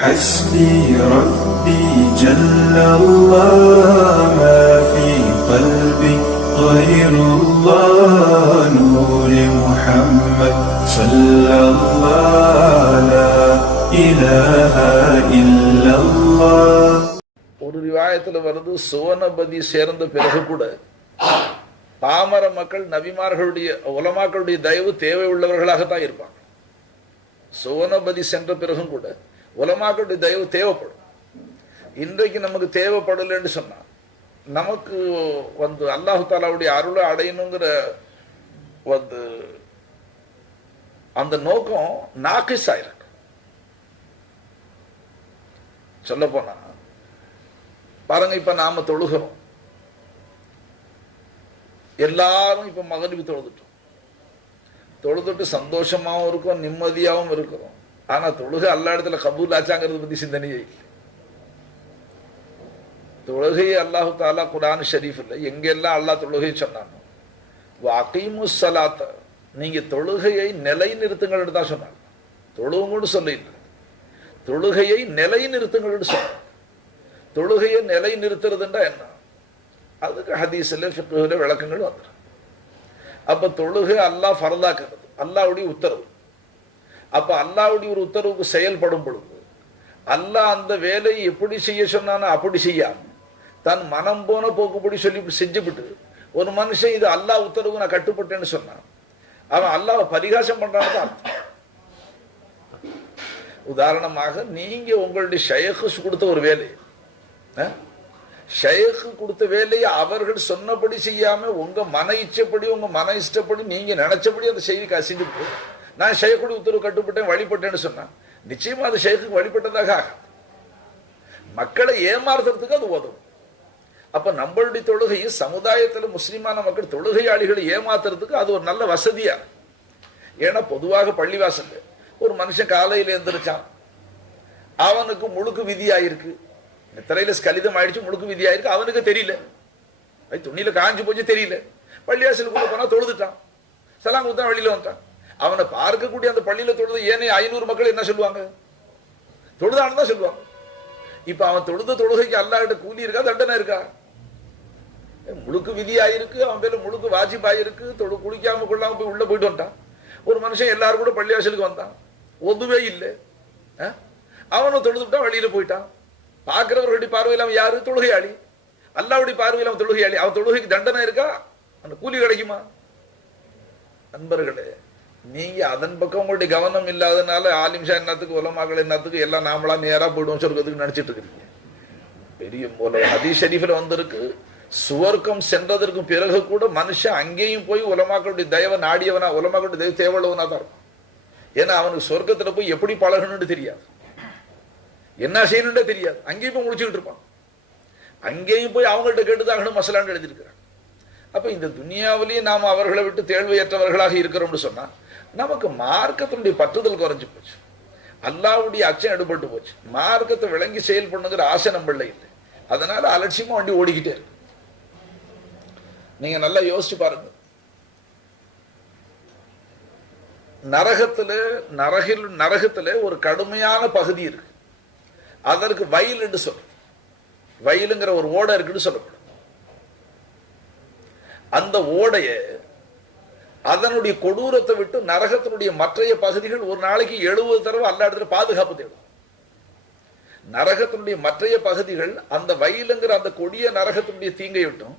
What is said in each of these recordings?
حسبي ربي جل الله ما في قلبي غير الله نور محمد صلى الله لا إله إلا الله ஒரு ரிவாயத்துல வருது சுவனபதி சேர்ந்த பிறகு கூட பாமர மக்கள் நபிமார்களுடைய உலமாக்களுடைய தயவு தேவை உள்ளவர்களாகத்தான் இருப்பாங்க சுவனபதி சென்ற பிறகும் கூட உலமாக்களுடைய தயவு தேவைப்படும். இன்றைக்கு நமக்கு தேவைப்படலைன்னு சொன்னா நமக்கு வந்து அல்லாஹு தாலாவுடைய அருளை அடையணுங்கிற வந்து அந்த நோக்கம் நாக்கிஸ் ஆயிருக்கு சொல்ல போனா பாருங்க இப்ப நாம தொழுகிறோம். எல்லாரும் இப்ப மகரிபி தொழுதுட்டோம். தொழுதுட்டு சந்தோஷமாவும் இருக்கும் நிம்மதியாவும் இருக்கிறோம். ஆனா தொழுகை அல்லா இடத்துல கபூல் ஆச்சாங்கிறது பத்தி சிந்தனையே இல்லை. தொழுகையை அல்லாஹு தாலா குரான் ஷரீஃப் இல்லை. எங்கெல்லாம் அல்லாஹ் தொழுகை சொன்னானோ வாக்கிமு சலாத்த நீங்க தொழுகையை நிலை நிறுத்துங்கள் தான் சொன்னாங்க. தொழுவுங்கன்னு சொல்ல இல்லை தொழுகையை நிலை நிறுத்துங்கள் சொன்னாங்க. தொழுகையை நிலை நிறுத்துறதுன்றா என்ன? அதுக்கு ஹதீஸ்ல ஃபிக்ஹுல விளக்கங்கள் வந்துடும் அப்ப தொழுகை அல்லாஹ் ஃபரதாக்குறது அல்லாவுடைய உத்தரவு. அப்போ அல்லாவுடைய ஒரு உத்தரவுக்கு செயல்படும் பொழுது அல்லாஹ் அந்த வேலையை எப்படி செய்ய சொன்னானோ அப்படி செய்யாம தன் மனம் போன போக்குப்படி சொல்லி செஞ்சுவிட்டு ஒரு மனுஷன் இது அல்லாஹ் உத்தரவு நான் கட்டுப்பட்டேன்னு சொன்னான். அவன் அல்லாஹ் பரிகாசம் பண்றான்னு அர்த்தம் உதாரணமாக நீங்க உங்களுடைய ஷயக்கு கொடுத்த ஒரு வேலை ஷேக்கு கொடுத்த வேலையை அவர்கள் சொன்னபடி செய்யாம உங்க மன இச்சப்படி உங்க மன இஷ்டப்படி நீங்க நினைச்சபடி அந்த செய்தி செஞ்சுட்டு நான் ஷேக்குடைய உத்தரவு கட்டுப்பட்டேன் வழிபட்டேன்னு சொன்னான் நிச்சயமா அது ஷேக்கு வழிபட்டதாக ஆகாது. மக்களை ஏமாறுறதுக்கு அது உதவும். அப்ப நம்மளுடைய தொழுகை சமுதாயத்துல முஸ்லிமான மக்கள் தொழுகையாளிகளை ஏமாத்துறதுக்கு அது ஒரு நல்ல வசதியா? ஏன்னா பொதுவாக பள்ளிவாசல் ஒரு மனுஷன் காலையில எந்திரிச்சான் அவனுக்கு முழுக்கு விதியாயிருக்கு. நித்திரையில ஸ்கலிதம் ஆயிடுச்சு முழுக்கு விதியாயிருக்கு அவனுக்கு தெரியல. துணியில காஞ்சு போச்சு தெரியல. பள்ளிவாசலுக்குள்ள போனா தொழுதுட்டான். சலாம் கொடுத்தான் வெளியில வந்துட்டான். அவனை பார்க்கக்கூடிய அந்த பள்ளியில தொழுது ஏனே ஐநூறு மக்கள் என்ன சொல்லுவாங்க? தொழுதான்னு தான் சொல்லுவாங்க. இப்ப அவன் தொழுத தொழுகைக்கு அல்லாட்ட கூலி இருக்கா தண்டனை இருக்கா? முழுக்கு விதியாயிருக்கு அவன் பேர்ல முழுக்கு வாஜிப்பாயிருக்கு தொழு குளிக்காம கொள்ளாம போய் உள்ள போயிட்டு வந்தான் ஒரு மனுஷன் எல்லாரும் கூட பள்ளிவாசலுக்கு வந்தான். ஒதுவே இல்லை. அவனும் தொழுதுட்டான் வெளியில போயிட்டான். பார்க்கிறவர்களுடைய பார்வையில் அவன் யாரு? தொழுகையாளி. அல்லாவுடைய பார்வையில் அவன் தொழுகையாளி. அவன் தொழுகைக்கு தண்டனை இருக்கா? அந்த கூலி கிடைக்குமா? நண்பர்களே நீங்க அதன் பக்கம் உங்களுடைய கவனம் இல்லாதனால ஆலிம்ஷா என்னத்துக்கு உலமாக்கள் என்னத்துக்கு எல்லாம் நாமளா நேரா போயிடுவோம் சொர்க்கத்துக்கு நினைச்சிட்டு இருக்கிறீங்க பெரிய போல ஹதீஸ் ஷரீஃபில் வந்திருக்கு. சுவர்க்கம் சென்றதற்கு பிறகு கூட மனுஷன் அங்கேயும் போய் உலமாக்களுடைய தயவை நாடியவனா உலமாக்களுடைய தயவு தேவையுள்ளவனா தான். இருக்கும் ஏன்னா அவனுக்கு சொர்க்கத்துல போய் எப்படி பழகணும்னு தெரியாது. என்ன செய்யணும்னே தெரியாது. அங்கேயும் போய் முடிச்சுக்கிட்டு இருப்பான். அங்கேயும் போய் அவங்கள்ட்ட கேட்டுதாகணும் மசலான்னு எழுதியிருக்கிறான். அப்ப இந்த துனியாவிலேயே நாம் அவர்களை விட்டு தேழ்வையற்றவர்களாக இருக்கிறோம்னு சொன்னா நமக்கு மார்க்கத்தினுடைய பற்றுதல் குறைஞ்சு போச்சு. அல்லாவுடைய அச்சம் எடுபட்டு போச்சு. மார்க்கத்தை விளங்கி செயல்படுங்கிற ஆசை நம்மள இல்லை. அதனால அலட்சியமா வண்டி ஓடிக்கிட்டே இருக்கு. நீங்க நல்லா யோசிச்சு பாருங்க. நரகத்துல நரகில் நரகத்துல ஒரு கடுமையான பகுதி இருக்கு. அதற்கு வயல் என்று சொல்லும் வயலுங்கிற ஒரு ஓடை இருக்குன்னு சொல்லப்படும். அந்த ஓடைய அதனுடைய கொடூரத்தை விட்டு நரகத்தினுடைய மற்றைய பகுதிகள் ஒரு நாளைக்கு எழுபது தடவை அல்ல இடத்துல பாதுகாப்பு தேடும். நரகத்தினுடைய மற்றைய பகுதிகள் அந்த வயலுங்கிற அந்த கொடிய நரகத்தினுடைய தீங்கை விட்டும்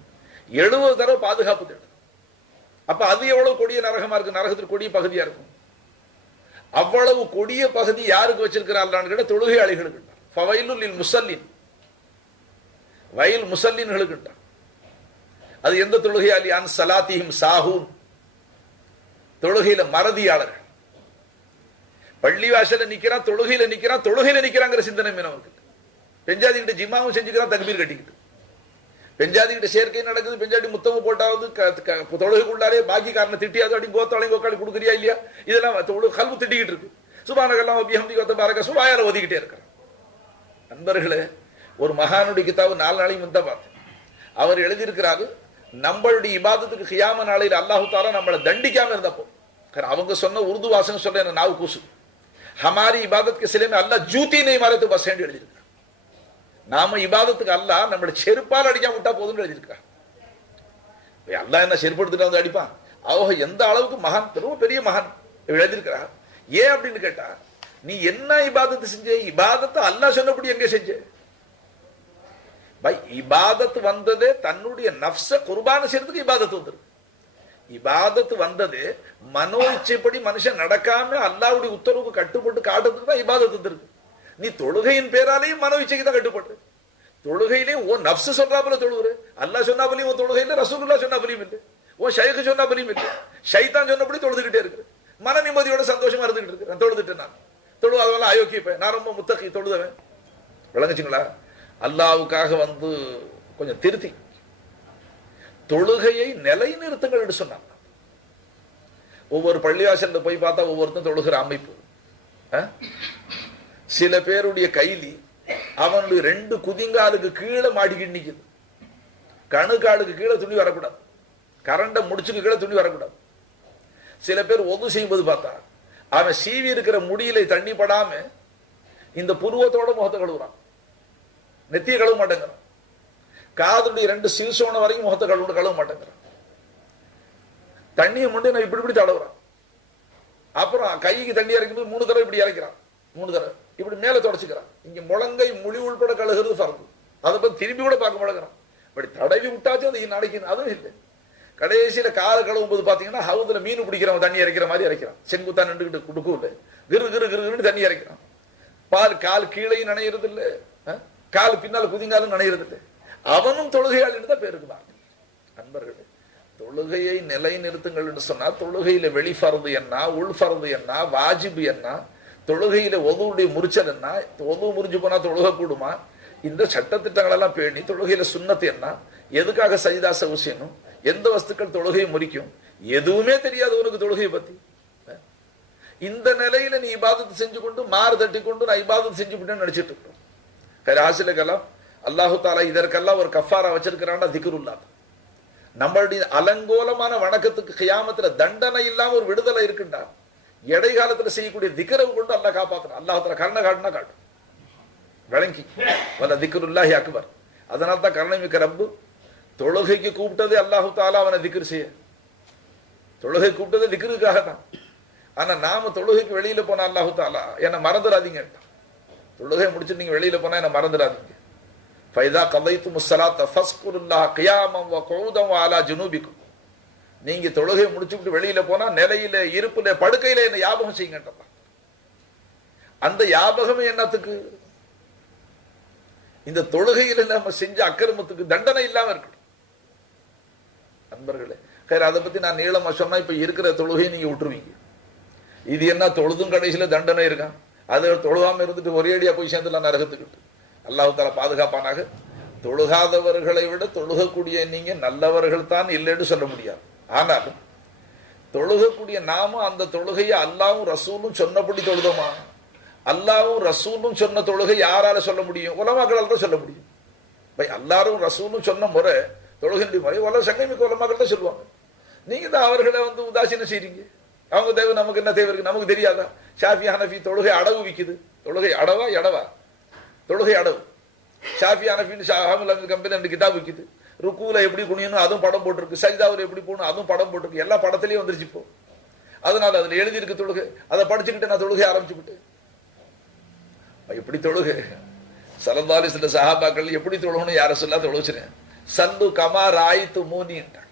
எழுபது தடவை பாதுகாப்பு தேடும். அப்ப அது எவ்வளவு கொடிய நரகமா இருக்கு? நரகத்தில் கொடிய பகுதியா இருக்கும். அவ்வளவு கொடிய பகுதி யாருக்கு வச்சிருக்கிறார்கள் கேட்ட தொழுகையாளிகளுக்கு முசல்லின். வயல் முசல்லின்களுக்கு அது எந்த தொழுகையாளி? அன் சலாத்தியும் சாஹூன். தொழுகையில மறதியாளர்கள். பள்ளிவாசல நிக்கிறான் தொழுகையில நிக்கிறான் தொழுகையில நிக்கிறாங்கிற சிந்தனை மீனவருக்கு பெஞ்சாதி கிட்ட ஜிம்மாவும் செஞ்சுக்கிறான் தக்பீர் கட்டிக்கிட்டு. பெஞ்சாதி கிட்ட சேர்க்கை நடக்குது பெஞ்சாடி முத்தமு போட்டாவது தொழுகைக்குள்ளாலே பாக்கிக்காரனை திட்டியாது அடி கோத்தாளி கோக்காளி கொடுக்குறியா இல்லையா? இதெல்லாம் தொழு திட்டிக்கிட்டு இருக்கு. சுபானகெல்லாம் அபிஹம்தி கொத்த பாருங்க சுபாயார ஒதுக்கிட்டே இருக்கிறான் நண்பர்களே ஒரு மகானுடைய கிதாபு நாலு நாளைக்கு முந்த பார்த்தேன் அவர் எழுதியிருக்கிறாரு நம்மளுடைய இபாதத்துக்கு கியாம நாளையில் அல்லாஹு தாலா நம்மளை தண்டிக்காம இருந்தப்போ அவங்க சொன்ன உருது வாசனை சொல்ற எனக்கு நாவு கூசு. ஹமாரி இபாதத்துக்கு கே சிலை அல்ல ஜூத்தி நெய் மாறத்து பஸ் ஸ்டாண்ட் நாம இபாதத்துக்கு அல்ல நம்மளோட செருப்பால் அடிக்கா விட்டா போதும்னு எழுதியிருக்கா. அல்லா என்ன செருப்பு எடுத்துட்டு வந்து அடிப்பான்? அவங்க எந்த அளவுக்கு மகான் பெரும் பெரிய மகான் எழுதியிருக்கிறார் ஏன் அப்படின்னு கேட்டா நீ என்ன இபாதத்தை செஞ்ச? இபாதத்தை அல்லா சொன்னபடி எங்க செஞ்ச? பை இபாதத் வந்ததே தன்னுடைய நப்ச குர்பான செய்யறதுக்கு இபாதத்து வந்துருக்கு இபாதத்து வந்தது மனோ இச்சைப்படி மனுஷன் நடக்காம அல்லாவுடைய உத்தரவுக்கு கட்டுப்பட்டு காட்டுறதுக்கு தான் இபாதத்து வந்திருக்கு. நீ தொழுகையின் பேராலேயும் மனோ இச்சைக்கு தான் கட்டுப்பட்டு. தொழுகையிலே ஓ நப்சு சொன்னாப்புல தொழுகுற அல்லாஹ் சொன்னாப்புலையும் உன் தொழுகையில் ரசூலுல்லா சொன்னாப்புலையும் இல்லை. ஓ ஷைக்கு சொன்னாப்புலையும் இல்லை. ஷைதான் சொன்னபடி தொழுதுகிட்டே இருக்கு மன நிம்மதியோட சந்தோஷமா இருந்துகிட்டு இருக்கு நான் தொழுதுட்டேன் நான். தொழுவாதவெல்லாம் அயோக்கிய பையன். நான் ரொம்ப முத்தகி தொழுதவன். விளங்குச்சுங்களா? அல்லாவுக்காக வந்து கொஞ்சம் திருத்தி. தொழுகையை நிலைநிறுத்துங்கள் என்று சொன்னாங்க ஒவ்வொரு பள்ளிவாசல்ல போய் பார்த்தா ஒவ்வொருத்தரும் தொழுகிற அமைப்பு. சில பேருடைய கைலி அவனுடைய ரெண்டு குதிங்காலுக்கு கீழே மாடிக்கிட்டு நிற்குது கணுக்காலுக்கு கீழே துணி வரக்கூடாது. கரண்ட முடிச்சுக்கு கீழே துணி வரக்கூடாது. சில பேர் ஒது செய்யும்போது பார்த்தா அவன் சீவி இருக்கிற முடியில தண்ணி படாம இந்த புருவத்தோட முகத்தை கழுவுறான். நெத்திய கழுவ மாட்டேங்கிறான். காதுடைய ரெண்டு சீசோன வரைக்கும் முகத்தை கழுவு கழுவ மாட்டேங்கிறான். தண்ணியை முடி நான் இப்படி இப்படி தடவுறான் அப்புறம் கைக்கு தண்ணி இறக்கும்போது மூணு தடவை இப்படி இறக்கிறான். மூணு தடவை. இப்படி மேல தொடச்சிக்கிறான். இங்க முழங்கை மொழி உள்பட கழுகுறது பறந்து அதை பத்தி திரும்பி கூட பார்க்க முழங்குறான் இப்படி தடவி விட்டாச்சும் அது நாளைக்கு அதுவும் இல்லை. கடைசியில கால கழுவும் போது பாத்தீங்கன்னா ஹவுதுல மீன் பிடிக்கிறவன் தண்ணி இறைக்கிற மாதிரி இறைக்கிறான். செங்குத்தா நின்றுகிட்டு குடுக்கும் இல்லை. கிரு கிரு கிருன்னு தண்ணி இறைக்கிறான். பால் கால் கீழையும் நனையிறது இல்ல கால் பின்னால் குதிங்காலும் நனையிறது இல்லை அவனும் தொழுகையாளின்னு தான் பேருக்குதான் அன்பர்களே தொழுகையை நிலைநிறுத்துங்கள் என்று சொன்னா தொழுகையில வெளிஃபரது என்ன உள்ஃபரது என்ன வாஜிபு என்ன தொழுகையில ஒதுவுடைய முறிச்சல் என்ன ஒது முறிஞ்சு போனா தொழுகை கூடுமா இந்த சட்டத்திட்டங்கள் எல்லாம் பேணி தொழுகையில சுண்ணத்து என்ன எதுக்காக சஜிதா சவுசியனும் எந்த வஸ்துக்கள் தொழுகையை முறிக்கும் எதுவுமே தெரியாது உனக்கு தொழுகையை பத்தி. இந்த நிலையில நீ இபாதத்தை செஞ்சு கொண்டு மாறு தட்டி கொண்டு நான் இபாதத்தை செஞ்சு விட்டேன்னு நினைச்சிட்டு இருக்கோம். கராசிலுக்கெல்லாம் அல்லாஹு தாலா இதற்கெல்லாம் ஒரு கஃபாரா வச்சிருக்கிறான்டா திக்ருல்லா நம்மளுடைய அலங்கோலமான வணக்கத்துக்கு கியாமத்துல தண்டனை இல்லாம ஒரு விடுதலை இருக்குண்டா. இடைக்காலத்துல செய்யக்கூடிய திக்கரவு கொண்டு அல்லாஹ் காப்பாத்துறான். அல்லாஹ் கருணை காட்டினா காட்டும். விளங்கி. வல்ல திக்ருல்லாஹி அக்பர். அதனால தான் கருணை ரப்பு. தொழுகைக்கு கூப்பிட்டதே அல்லாஹு தாலா அவனை திக்ரு செய்ய. தொழுகை கூப்பிட்டதே திக்ருக்காக தான் ஆனா நாம தொழுகைக்கு வெளியில போனா அல்லாஹு தாலா என்ன மறந்துடாதீங்க. தொழுகை முடிச்சு நீங்க வெளியில போனா என்ன மறந்துடாதீங்க. ஃபைதா கதைத்து முஸ்ஸலாத்த ஃபஸ்குருல்லாஹ் கியாமம் வ கௌதம் வ அலா ஜுனூபிக்கும் நீங்க தொழுகை முடிச்சுக்கிட்டு வெளியில போனா நிலையில இருப்புல படுக்கையில என்ன ஞாபகம் செய்யுங்கன்றப்பா. அந்த ஞாபகமே என்னத்துக்கு? இந்த தொழுகையில நம்ம செஞ்ச அக்கிரமத்துக்கு தண்டனை இல்லாம இருக்கணும். அன்பர்களே சரி அதை பத்தி நான் நீளமா சொன்னா இப்ப இருக்கிற தொழுகையை நீங்க விட்டுருவீங்க. இது என்ன தொழுதும் கடைசியில தண்டனை இருக்கான் அது தொழுகாம இருந்துட்டு ஒரே அடியா போய் சேர்ந்துலாம் நரகத்துக்கிட்டு அல்லாஹு பாதுகாப்பானாக. தொழுகாதவர்களை விட தொழுகக்கூடிய நீங்க நல்லவர்கள் தான் இல்லைன்னு சொல்ல முடியாது. ஆனாலும் தொழுகக்கூடிய நாமும் அந்த தொழுகையை அல்லாவும் ரசூலும் சொன்னபடி தொழுதோமா? அல்லாவும் ரசூலும் சொன்ன தொழுகை யாரால சொல்ல முடியும்? உலமாக்களால் தான் சொல்ல முடியும். பை எல்லாரும் ரசூலும் சொன்ன முறை தொழுகின்ற முறை உலக சங்கமிக்க உலமாக்கள் தான் சொல்லுவாங்க. நீங்க தான் அவர்களை வந்து உதாசீனம் செய்றீங்க. அவங்க தேவை நமக்கு என்ன தேவை இருக்கு? நமக்கு தெரியாதா? ஷாஃபி ஹனஃபி தொழுகை அடவு விக்குது. தொழுகை அடவா எடவா? தொழுகை அடவு ஷாஃபி அனஃபின் ஷாஹாமுல் அமீர் கம்பெனி ரெண்டு கிதாப் விக்குது. ருக்குல எப்படி குனியணும் அதுவும் படம் போட்டிருக்கு. சஜிதாவில் எப்படி போகணும் அதுவும் படம் போட்டிருக்கு. எல்லா படத்துலேயும் வந்துருச்சு இப்போ. அதனால அதுல எழுதியிருக்கு தொழுகை. அதை படிச்சுக்கிட்டு நான் தொழுகை ஆரம்பிச்சுக்கிட்டு எப்படி தொழுகை? சலந்தாலி சில சஹாபாக்கள் எப்படி தொழுகணும் யார சொல்ல தொழுச்சுனேன் சந்து கமா ராய்த்து மூனின்ட்டாங்க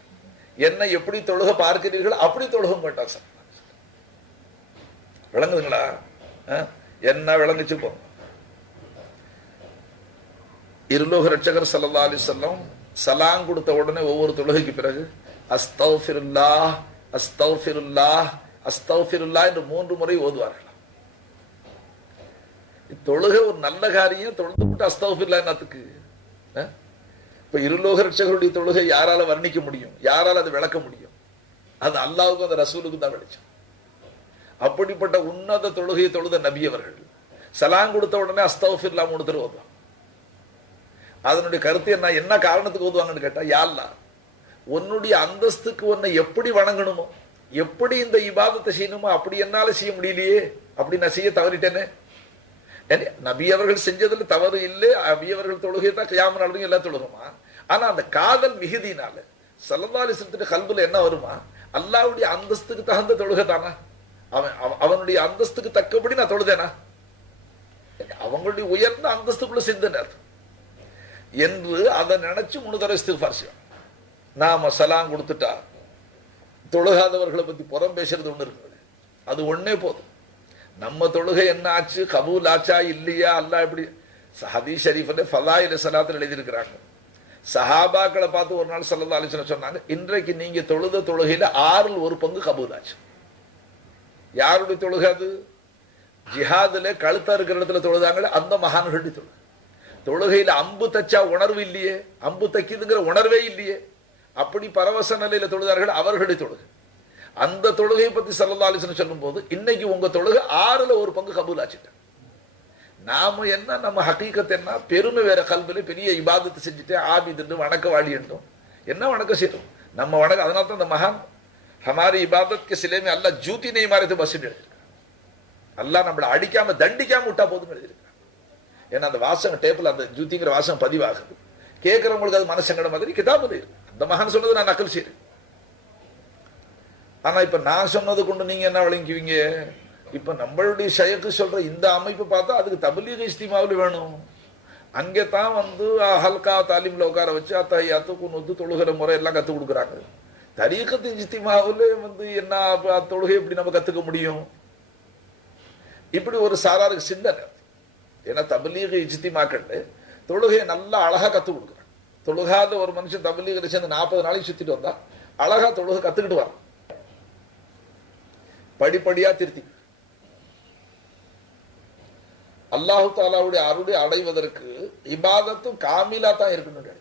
என்ன எப்படி தொழுக பார்க்கிறீர்கள் அப்படி தொழுகும் மாட்டாங்க சார் விளங்குதுங்களா? என்ன விளங்குச்சு போங்க இருலோக ரட்சகர் சல்லா அலி சொல்லம் சலாம் கொடுத்த உடனே ஒவ்வொரு தொழுகைக்கு பிறகு அஸ்தௌஃபிருல்லா அஸ்தௌஃபிருல்லா அஸ்தௌஃபிருல்லா என்று மூன்று முறை ஓதுவார்கள். தொழுகை ஒரு நல்ல காரியம் தொழுது விட்டு அஸ்தௌஃபிருல்லா என்னத்துக்கு? இப்ப இருலோக ரட்சகருடைய தொழுகை யாரால வர்ணிக்க முடியும்? யாரால அதை விளக்க முடியும்? அது அல்லாவுக்கும் அந்த ரசூலுக்கும் தான் வெளிச்சம். அப்படிப்பட்ட உன்னத தொழுகையை தொழுத நபியவர்கள் சலாம் கொடுத்த உடனே அஸ்தௌஃபிர்லா மூணு தருவதும் அதனுடைய கருத்து என்ன? என்ன காரணத்துக்கு ஓதுவாங்கன்னு கேட்டா யாழ்லா உன்னுடைய அந்தஸ்துக்கு உன்னை எப்படி வணங்கணுமோ எப்படி இந்த இபாதத்தை செய்யணுமோ அப்படி என்னால செய்ய முடியலையே அப்படி நான் செய்ய தவறிட்டேனே. நபி அவர்கள் செஞ்சதுல தவறு இல்லை நபி அவர்கள் தொழுகை தான் கியாம நாளும் எல்லாம் தொழுகுமா ஆனா அந்த காதல் மிகுதினால சல்லல்லாஹு அலைஹி கல்புல என்ன வருமா? அல்லாவுடைய அந்தஸ்துக்கு தகுந்த தொழுகை தானா? அவன் அவ- அவனுடைய அந்தஸ்துக்கு தக்கபடி நான் தொழுதேனா? அவங்களுடைய உயர்ந்த அந்தஸ்துக்குள்ள சிந்தனர். என்று அதை நினைச்சு மூணு தடவை நாம சலாம் கொடுத்துட்டா தொழுகாதவர்களை பத்தி புறம் பேசுறது ஒண்ணு இருக்குது. அது ஒண்ணே போதும். நம்ம தொழுகை என்ன ஆச்சு? கபூல் ஆச்சா? இல்லையா? அல்லா எப்படி ஹதீஸ் ஷரீஃபில் ஃபலாயில சலாத்தில் எழுதியிருக்கிறாங்க. சஹாபாக்களை பார்த்து ஒரு நாள் சல்லா ஆலோசனை சொன்னாங்க இன்றைக்கு நீங்க தொழுத தொழுகையில ஆறில் ஒரு பங்கு கபூல் ஆச்சு. யாருடைய தொழுகை அது? ஜிஹாதுல கழுத்தா இருக்கிற இடத்துல தொழுதாங்களே அந்த மகான்களுடைய தொழுகை. தொழுகையில அம்பு தச்சா உணர்வு இல்லையே? அம்பு தைக்குதுங்கிற உணர்வே இல்லையே? அப்படி பரவச நிலையில தொழுதார்கள் அவர்களுடைய தொழுகை. அந்த தொழுகையை பத்தி சல்லா அலிசன் சொல்லும் போது இன்னைக்கு உங்க தொழுகை ஆறுல ஒரு பங்கு கபூலாச்சுட்டேன் நாம என்ன நம்ம ஹக்கீக்கத்தை என்ன பெருமை வேற கல்வில பெரிய இபாதத்தை செஞ்சுட்டு ஆபிதுண்டு வணக்க வாழி என்றும் என்ன வணக்கம் செய்யறோம் நம்ம வணக்கம் அதனால தான் இந்த மகான் ஹமாரி இபாதத்க்கு சிலையுமே அல்ல ஜூதி நெய் மாதிரி பஸ் எழுதியிருக்கான். அல்ல நம்மளை அடிக்காம தண்டிக்காம விட்டா போதும் எழுதியிருக்கான். ஏன்னா அந்த வாசகம் டேபிள் அந்த ஜூத்திங்கிற வாசகம் பதிவாகுது. கேட்கறவங்களுக்கு அது மனசங்கடம் மாதிரி கிதாபுல இருக்கு அந்த மகான் சொன்னது நான் நக்கல் செய்யறேன் ஆனா இப்ப நான் சொன்னது கொண்டு நீங்க என்ன விளங்குவீங்க இப்ப நம்மளுடைய ஷயக்கு சொல்ற இந்த அமைப்பு பார்த்தா அதுக்கு தபலீக இஸ்திமாவில் வேணும். அங்கே தான் வந்து ஹல்கா தாலிம்ல உட்கார வச்சு அத்தையாத்து குன்னு தொழுகிற முறை எல்லாம் கற்றுக் கொடுக்குறாங்க. தரீக்கத்து இஸ்திமாவில் வந்து என்ன தொழுகை எப்படி நம்ம கத்துக்க முடியும்? இப்படி ஒரு சாராருக்கு சிந்தனை. ஏன்னா தபலீக இஜ்திமாக்கள் தொழுகையை நல்லா அழகா கற்றுக் கொடுக்குறான் தொழுகாத ஒரு மனுஷன் தபலீக சேர்ந்து நாற்பது நாளைக்கு சுத்திட்டு வந்தா அழகா தொழுகை கத்துக்கிட்டு வரான் படிப்படியா திருத்தி. அல்லாஹு தாலாவுடைய அருளை அடைவதற்கு இபாதத்தும் காமிலா தான் இருக்கணும்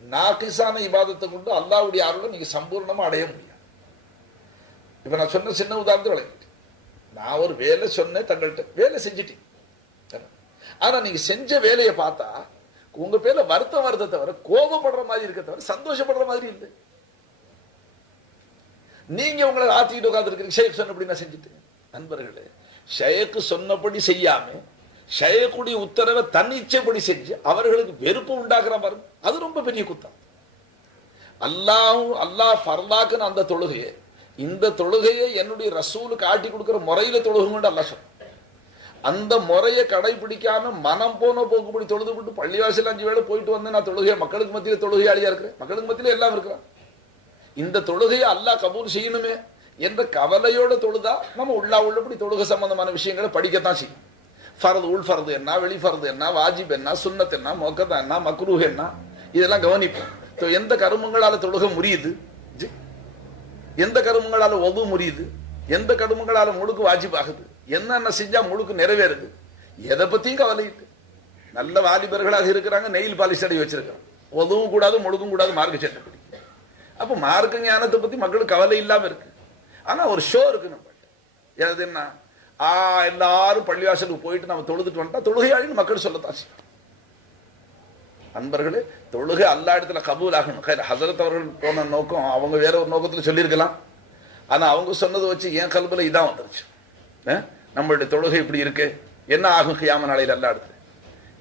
நாக்கிசான இபாதத்தை கொண்டு அல்லாவுடைய அருளை நீங்க சம்பூர்ணமா அடைய முடியாது. இப்ப நான் சொன்ன சின்ன உதாரணத்தை விளங்கிட்டேன் நான் ஒரு வேலை சொன்னேன் தங்கள்கிட்ட வேலை செஞ்சுட்டேன். ஆனா நீங்க செஞ்ச வேலையை பார்த்தா உங்க பேர்ல வருத்தம் வருத்த தவிர கோபப்படுற மாதிரி இருக்க தவிர சந்தோஷப்படுற மாதிரி இல்லை. நீங்க உங்களை ஆத்திட்டு உட்காந்துருக்கீங்க ஷேக் சொன்னபடி நான் செஞ்சுட்டேன். நண்பர்களே ஷேக்கு சொன்னபடி செய்யாம ஷேக்குடைய உத்தரவை தன்னிச்சைப்படி செஞ்சு அவர்களுக்கு வெறுப்பு உண்டாக்குற பாருங்க அது ரொம்ப பெரிய குத்தம். அல்லாஹும் அல்லாஹ் ஃபர்லாக்குன்னு அந்த தொழுகையை இந்த தொழுகையை என்னுடைய ரசூலுக்கு காட்டி கொடுக்கிற முறையில தொழுகுங்கன்னு அல்லா சொன்ன அந்த முறையை கடைபிடிக்காம மனம் போன போக்குப்படி தொழுது விட்டு பள்ளிவாசல் அஞ்சு வேலை போயிட்டு வந்து நான் தொழுகையை மக்களுக்கு மத்தியில தொழுகையாளியா இருக்கிறேன். மக்களுக்கு மத்தியில எல்லாம் இருக்கிறான். இந்த தொழுகையை அல்லாஹ் கபூல் செய்யணுமே என்ற கவலையோட தொழுதா நம்ம உள்ளா உள்ளபடி தொழுகை சம்பந்தமான விஷயங்களை படிக்கத்தான் செய்யும். ஃபரது உள் ஃபரது என்ன வெளி ஃபரது என்ன வாஜிப் என்ன சுண்ணத் என்ன மொக்கதா என்ன மக்ரூஹ் என்ன இதெல்லாம் கவனிப்போம். So, எந்த கருமங்களால தொழுக முடியுது எந்த கருமங்களால ஒது முடியுது எந்த கருமங்களால முழுக்கு வாஜிப் ஆகுது? என்னென்ன செஞ்சா முழுக்க நிறைவேறுது? எதை பத்தியும் கவலை இல்லை. நல்ல வாலிபர்களாக இருக்கிறாங்க நெயில் பாலிஷ் அடி வச்சிருக்காங்க உதவும் கூடாது முழுக்கும் கூடாது மார்க்க சட்டப்படி அப்போ மார்க்க ஞானத்தை பத்தி மக்களுக்கு கவலை இல்லாம இருக்கு. ஆனா ஒரு ஷோ இருக்கு நம்ம எனது என்ன? ஆ எல்லாரும் பள்ளிவாசலுக்கு போயிட்டு நம்ம தொழுதுட்டு வந்துட்டா தொழுகையாளின்னு மக்கள் சொல்லத்தான் செய்யும். அன்பர்களே தொழுகை அல்லா இடத்துல கபூல் ஆகணும். ஹசரத் அவர்கள் போன நோக்கம் அவங்க வேற ஒரு நோக்கத்தில் சொல்லியிருக்கலாம். ஆனால் அவங்க சொன்னதை வச்சு என் கல்புல இதான் வந்துருச்சு. நம்மளுடைய தொழுகை இப்படி இருக்கு. என்ன ஆகும் கியாம நாளையில்? அல்லா அடுத்து.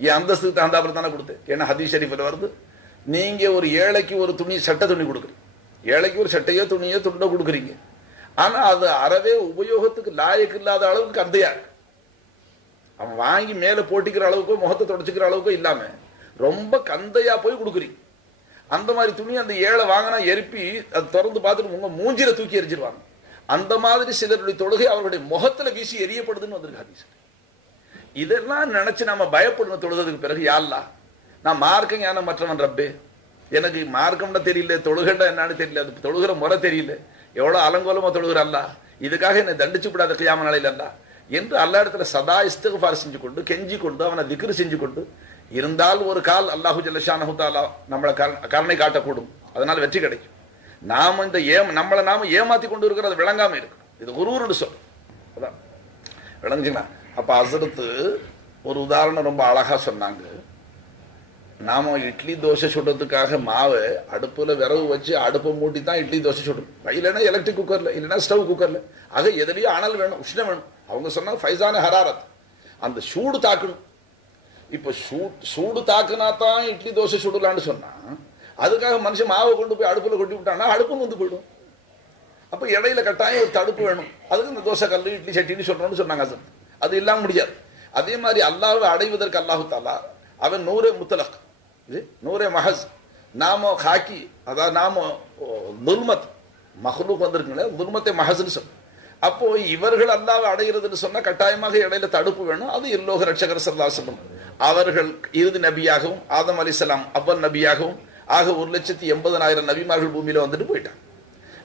என் அந்தஸ்துக்கு தகுந்தாப்புல தானே கொடுத்து. ஏன்னா ஹதீஸ் ஷரீஃபில் வருது? நீங்க ஒரு ஏழைக்கு ஒரு துணி சட்டை துணி கொடுக்குறீங்க. ஏழைக்கு ஒரு சட்டையோ துணியோ துண்டோ கொடுக்குறீங்க. ஆனா அது அறவே உபயோகத்துக்கு லாயக்கு இல்லாத அளவுக்கு கந்தையா அவன் வாங்கி மேல போட்டிக்கிற அளவுக்கோ முகத்தை தொடச்சிக்கிற அளவுக்கோ இல்லாம ரொம்ப கந்தையா போய் கொடுக்குறீங்க. அந்த மாதிரி துணி அந்த ஏழை வாங்கினா எரிப்பி அது திறந்து பார்த்துட்டு உங்க மூஞ்சில தூக்கி எரிஞ்சிருவாங்க. அந்த மாதிரி சிலருடைய தொழுகை அவர்களுடைய முகத்துல வீசி எரியப்படுதுன்னு வந்திருக்கு ஹதீஸ். இதெல்லாம் நினைச்சு நம்ம பயப்படணும் தொழுதுக்கு பிறகு யாழ்லா நான் மார்க்கம் ஞானம் மற்றவன் ரப்பே. எனக்கு மார்க்கம்னா தெரியல தொழுகண்டா என்னன்னு தெரியல அது தொழுகிற முறை தெரியல. எவ்வளவு அலங்கோலமா தொழுகிறல்ல இதுக்காக என்னை தண்டிச்சு விடாத கியாம நிலையில் அல்ல என்று அல்லா இடத்துல சதா இஸ்திஃபார் செஞ்சு கொண்டு கெஞ்சி கொண்டு அவனை திக்ரு செஞ்சு கொண்டு இருந்தால் ஒரு கால் அல்லாஹு ஜல்லஷானஹு தாலா நம்மளை கருணை காட்டக்கூடும். அதனால வெற்றி கிடைக்கும். நாம் இந்த ஏம் நம்மளை நாம ஏமாத்தி கொண்டு இருக்கிறது விளங்காம இருக்கு. இது குருவருடு சொல். அதான். விளங்குச்சுங்களா? அப்ப அசரத்து ஒரு உதாரணம் ரொம்ப அழகா சொன்னாங்க. நாம இட்லி தோசை சுடுறதுக்காக மாவை அடுப்புல விறகு வச்சு அடுப்பை மூட்டி தான் இட்லி தோசை சுடும் இல்லைன்னா எலக்ட்ரிக் குக்கர்ல இல்லைன்னா ஸ்டவ் குக்கர்ல ஆக எதுலயும் அனல் வேணும் உஷ்ணம் வேணும். அவங்க சொன்னாங்க ஃபைசான ஹராரத் அந்த சூடு தாக்கணும். இப்போ சூ- சூடு தாக்குனா தான் இட்லி தோசை சுடலான்னு சொன்னா அதுக்காக மனுஷன் மாவை கொண்டு போய் அடுப்பில் கொட்டி விட்டான்னா அடுப்பு வந்து போயிடும். அப்போ இடையில கட்டாயம் ஒரு தடுப்பு வேணும். அதுக்கு இந்த தோசை கல்லு இட்லி சட்டின்னு சொல்றோம்னு சொன்னாங்க அது அது இல்லாமல் முடியாது. அதே மாதிரி அல்லாஹ்வை அடைவதற்கு அல்லாஹு தாலா அவன் நூரே முத்தலக். இது நூரே மஹஸ். நாம ஹாக்கி அதாவது நாம துல்மத் மஹ்லூக் வந்திருக்குங்களே துல்மத்தை மஹஸ்னு சொல்லும் அப்போ இவர்கள் அல்லாவை அடைகிறதுன்னு சொன்னால் கட்டாயமாக இடையில தடுப்பு வேணும். அது இல்லோக ரட்சகர் சல்லா சொல்லும் அவர்கள் இறுதி நபியாகவும் ஆதம் அலிசலாம் அவ்வல் நபியாகவும் ஆக ஒரு லட்சத்தி எண்பதனாயிரம் நபிமார்கள் பூமியில் வந்துட்டு போயிட்டாங்க.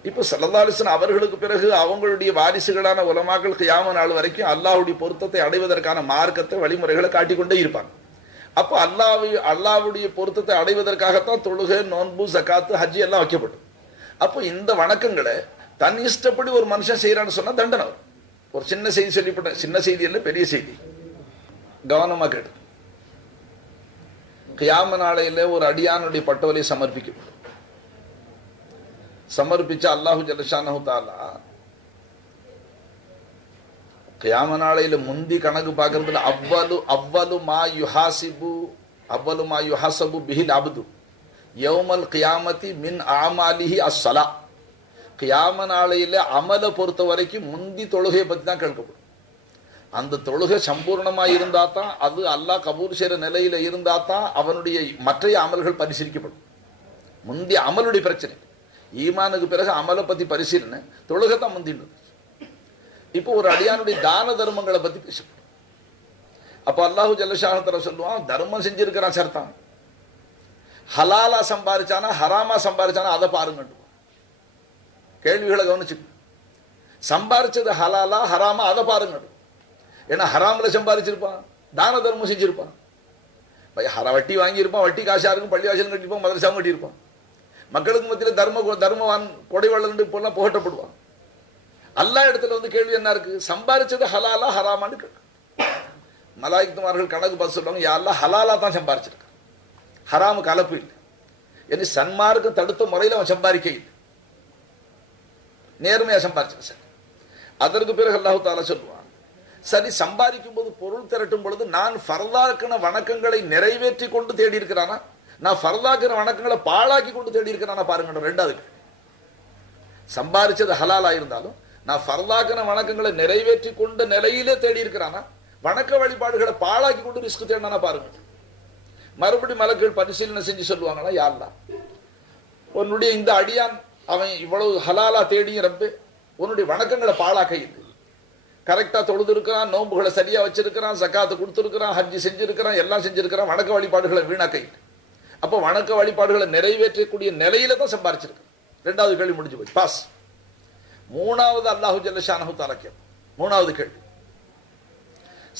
இப்போ சல்லதாலிசன் அவர்களுக்கு பிறகு அவங்களுடைய வாரிசுகளான உலமாக்கள் கியாம நாள் வரைக்கும் அல்லாஹுடைய பொருத்தத்தை அடைவதற்கான மார்க்கத்தை வழிமுறைகளை காட்டிக்கொண்டே இருப்பாங்க. அப்போ அல்லாவை அல்லாவுடைய பொருத்தத்தை அடைவதற்காகத்தான் தொழுகை நோன்பு சக்காத்து ஹஜ்ஜி எல்லாம் வைக்கப்படும். அப்போ இந்த வணக்கங்களை தன் இஷ்டப்படி ஒரு மனுஷன் செய்கிறான்னு சொன்னா தண்டனை வரும். ஒரு சின்ன செய்தி சொல்லிவிட்டேன். சின்ன செய்தி இல்லை பெரிய செய்தி. கவனமாக கேட்டு. கியாம நாளையில ஒரு அடியானுடைய பட்டோலை சமர்ப்பிக்கப்படும் சமர்ப்பிச்ச அல்லாஹு ஜலஷானஹு தாலா கியாம நாளையில முந்தி கணக்கு பார்க்கறதுல அவ்வலு அவ்வலு மா யுஹாசிபு அவ்வலு மா யுஹாசபு பிஹில் அப்து யௌமல் கியாமத்தி மின் ஆமாலிஹி அஸ்ஸலா கியாம நாளையில அமலை பொறுத்த வரைக்கும் முந்தி தொழுகையை பத்தி தான் கேட்கப்படும் அந்த தொழுகை சம்பூர்ணமாக இருந்தா தான் அது அல்லாஹ் கபூர் செய்கிற நிலையில இருந்தா தான் அவனுடைய மற்றைய அமல்கள் பரிசீலிக்கப்படும். முந்தி அமலுடைய பிரச்சனை. ஈமானுக்கு பிறகு அமலை பத்தி பரிசீலனை தொழுகை தான் முந்தினது இப்போ ஒரு அடியானுடைய தான தர்மங்களை பத்தி பேசப்படும். அப்ப அல்லாஹு ஜல்லஷாஹத்தர சொல்லுவான் தர்மம் செஞ்சிருக்கிறான் சர்த்தான் ஹலாலா சம்பாரிச்சானா ஹராமா சம்பாரிச்சானா அதை பாருங்க கேள்விகளை கவனிச்சு சம்பாரிச்சது ஹலாலா ஹராமா அதை பாருங்க ஏன்னா ஹராமில் சம்பாதிச்சிருப்பான் தான தர்மம் செஞ்சிருப்பான். பையன் ஹர வட்டி வாங்கியிருப்பான் வட்டி காசா இருக்கும் பள்ளி வாசலும் கட்டியிருப்பான் மதரசாவும் கட்டியிருப்பான். மக்களுக்கு மத்தியில் தர்ம தர்மவான் கொடைவள்ளல் இப்பெல்லாம் புகட்டப்படுவான். எல்லா இடத்துல வந்து கேள்வி என்ன இருக்கு? சம்பாரிச்சது ஹலாலா ஹராமான்னு கேட்கு மலாய்க்குமார்கள் கணக்கு பார்த்து சொல்லுவாங்க யாரெல்லாம் ஹலாலா தான் சம்பாரிச்சிருக்கான் ஹராமு கலப்பு இல்லை. என்ன சன்மார்க்கு தடுத்த முறையில் அவன் சம்பாதிக்க இல்லை. நேர்மையா சம்பாரிச்சிருக்க சார் அதற்கு பிறகு அல்லாஹு தாலா சொல்லுவான் சரி சம்பாதிக்கும் போது பொருள் திரட்டும் பொழுது நான் ஃபர்தாக்கின வணக்கங்களை நிறைவேற்றி கொண்டு தேடி இருக்கிறானா நான் ஃபர்தாக்கின வணக்கங்களை பாழாக்கி கொண்டு தேடி இருக்கிறானா பாருங்க ரெண்டாவது சம்பாதிச்சது ஹலாலா இருந்தாலும் நான் ஃபர்தாக்கின வணக்கங்களை நிறைவேற்றி கொண்ட நிலையிலே தேடி இருக்கிறானா வணக்க வழிபாடுகளை பாழாக்கி கொண்டு ரிஸ்க் தேடினா பாருங்க. மறுபடி மலக்கள் பரிசீலனை செஞ்சு சொல்லுவாங்களா யாருலாம் உன்னுடைய இந்த அடியான் அவன் இவ்வளவு ஹலாலா தேடியும் ரப்பு உன்னுடைய வணக்கங்களை பாழாக்க இல்லை. கரெக்டா தொழுதுருக்கிறான் நோன்புகளை சரியா வச்சிருக்கிறான் சக்காத்து கொடுத்துருக்கிறான் ஹஜ்ஜி செஞ்சுருக்கிறான் எல்லாம் செஞ்சிருக்கிறான் வணக்க வழிபாடுகளை வீணாக்க. அப்போ வணக்க வழிபாடுகளை நிறைவேற்றக்கூடிய நிலையில தான் சம்பாரிச்சிருக்கு. ரெண்டாவது கேள்வி முடிஞ்சு போய் பாஸ் மூணாவது அல்லாஹு ஜல்லஷானஹு தாலக்கியம் மூணாவது கேள்வி.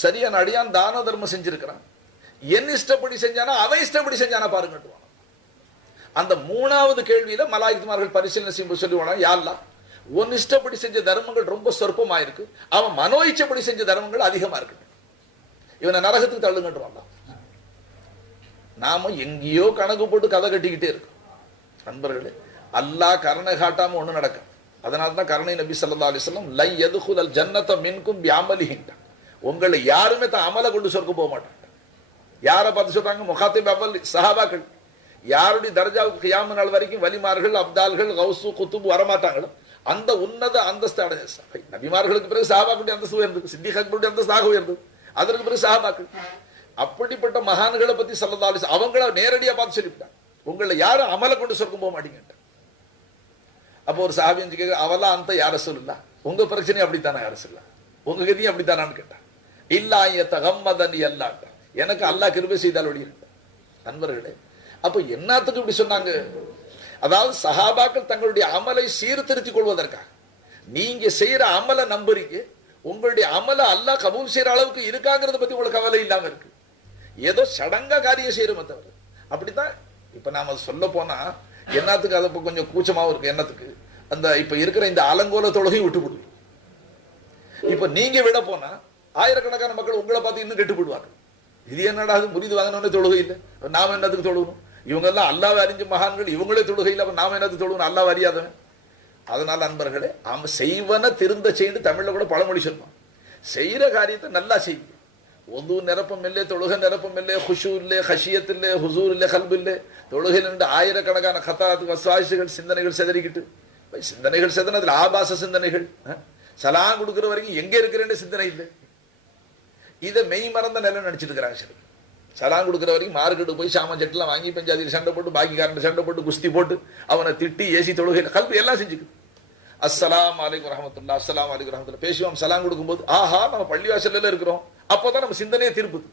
சரியான அடியான் தான தர்மம் செஞ்சிருக்கிறான். என் இஷ்டப்படி செஞ்சானா அவன் இஷ்டப்படி செஞ்சானா பாருங்கட்டுவான் அந்த மூணாவது கேள்வியில மலாயுத்துமார்கள் பரிசீலனை செய்யும் சொல்லுவானா யாரெல்லாம் உன் இஷ்டப்படி செஞ்ச தர்மங்கள் ரொம்ப சொற்பமா இருக்கு அவன் மனோ இச்சப்படி செஞ்ச தர்மங்கள் அதிகமா இருக்கு. இவனை நரகத்துக்கு தள்ளுங்கன்றான் நாம எங்கேயோ கணக்கு போட்டு கதை கட்டிக்கிட்டே இருக்கோம். நண்பர்களே அல்லாஹ் கருணை காட்டாம ஒண்ணு நடக்கும் அதனால தான் கருணை நபி சல்லா அலிஸ்லாம் லை எதுகுதல் ஜன்னத்தை மின்கும் வியாமலிகின்ற உங்களை யாருமே தான் அமலை கொண்டு சொர்க்க போக மாட்டாங்க. யாரை பார்த்து சொல்றாங்க முகாத்திப் அவல் சஹாபாக்கள். யாருடைய தர்ஜாவுக்கு கியாம நாள் வரைக்கும் வலிமார்கள் அப்தால்கள் கௌசு குத்துபு வரமாட்டாங்களோ? அந்த உன்னத அந்தஸ்து அடைய நபிமார்களுக்கு பிறகு சஹாபாக்களுடைய அந்தஸ்து உயர்ந்தது. சித்தி ஹக்பருடைய உயர்ந்தது. அதற்கு பிறகு சஹாபாக்கள். அப்படிப்பட்ட மகான்களை பத்தி சொல்லதாலி அவங்கள நேரடியா பார்த்து சொல்லிவிட்டாங்க. உங்களை யாரும் அமல கொண்டு சொர்க்கம் போக மாட்டீங்க அப்போ ஒரு சாபி கேட்க அவெல்லாம் அந்த யார சொல்லல உங்க பிரச்சனையும் அப்படித்தானே யார சொல்ல உங்க கதியும் அப்படித்தானான்னு கேட்டான். இல்லா தகம்மதன் அல்லாட்ட எனக்கு அல்லாஹ் கிருபை செய்தால் ஒடி நண்பர்களே. அப்ப என்னத்துக்கு இப்படி சொன்னாங்க? அதாவது சஹாபாக்கள் தங்களுடைய அமலை சீர்திருத்திக் கொள்வதற்காக. நீங்க செய்யற அமலை நம்புறீங்க. உங்களுடைய அமலை அல்லாஹ் கபூல் செய்யற அளவுக்கு இருக்காங்கிறத பத்தி உங்களுக்கு கவலை இல்லாம இருக்கு. ஏதோ சடங்கா காரியம் செய்யறோமே தவிர. அப்படித்தான் இப்ப நாம சொல்ல போனா என்னத்துக்கு அதை கொஞ்சம் கூச்சமாவும் இருக்கு என்னத்துக்கு? அந்த இப்ப இருக்கிற இந்த அலங்கோல தொழுகையும் விட்டு போடுவீங்க இப்ப நீங்க விட போனா ஆயிரக்கணக்கான மக்கள் உங்களை பார்த்து இன்னும் கெட்டு இது என்னடா அது முறிது வாங்கினோடனே தொழுகை இல்லை? நாம என்னத்துக்கு தொழுகணும்? இவங்கெல்லாம் அல்லாவை அறிஞ்ச மகான்கள் இவங்களே தொழுகையில் அப்போ நாம என்னத்துக்கு தொழுகணும் அல்லாவை அறியாதவன். அதனால அன்பர்களே அவன் செய்வன திருந்த செய்து தமிழ்ல கூட பழமொழி சொல்லுவான். செய்யற காரியத்தை நல்லா செய்யும் ஒது நிரப்பம் இல்லை தொழுக நிரப்பம் இல்லை ஹுஷூ இல்லை ஹஷியத் இல்லை ஹுசூர் இல்லை கல்பு இல்லை. தொழுகை நின்று ஆயிரக்கணக்கான கத்தாத்து வசுவாசிகள் சிந்தனைகள் செதறிக்கிட்டு. சிந்தனைகள் செதனதில் ஆபாச சிந்தனைகள் சலாம் கொடுக்கிற வரைக்கும் எங்க இருக்கிறேன்னு சிந்தனை இல்லை. இதை மெய் மறந்த நிலை நினைச்சிட்டு இருக்கிறாங்க சிலர். சலாம் கொடுக்குற வரைக்கும் மார்க்கெட்டு போய் சாமான் செட்டுலாம் வாங்கி பஞ்சாதியில் சண்டை போட்டு பாக்கிக்காரன் சண்டை போட்டு குஸ்தி போட்டு அவனை திட்டி ஏசி தொழுகையில் கல்வி எல்லாம் செஞ்சுக்கு. அஸ்ஸலாம் அலைக்கும் ரஹமத்துல்லா அஸ்ஸலாம் அலைக்கும் ரஹமத்துல்லா. பேசுவோம் சலாம் கொடுக்கும்போது ஆஹா நம்ம பள்ளிவாசல்ல இருக்கிறோம். அப்போதான் நம்ம சிந்தனையை திருப்புது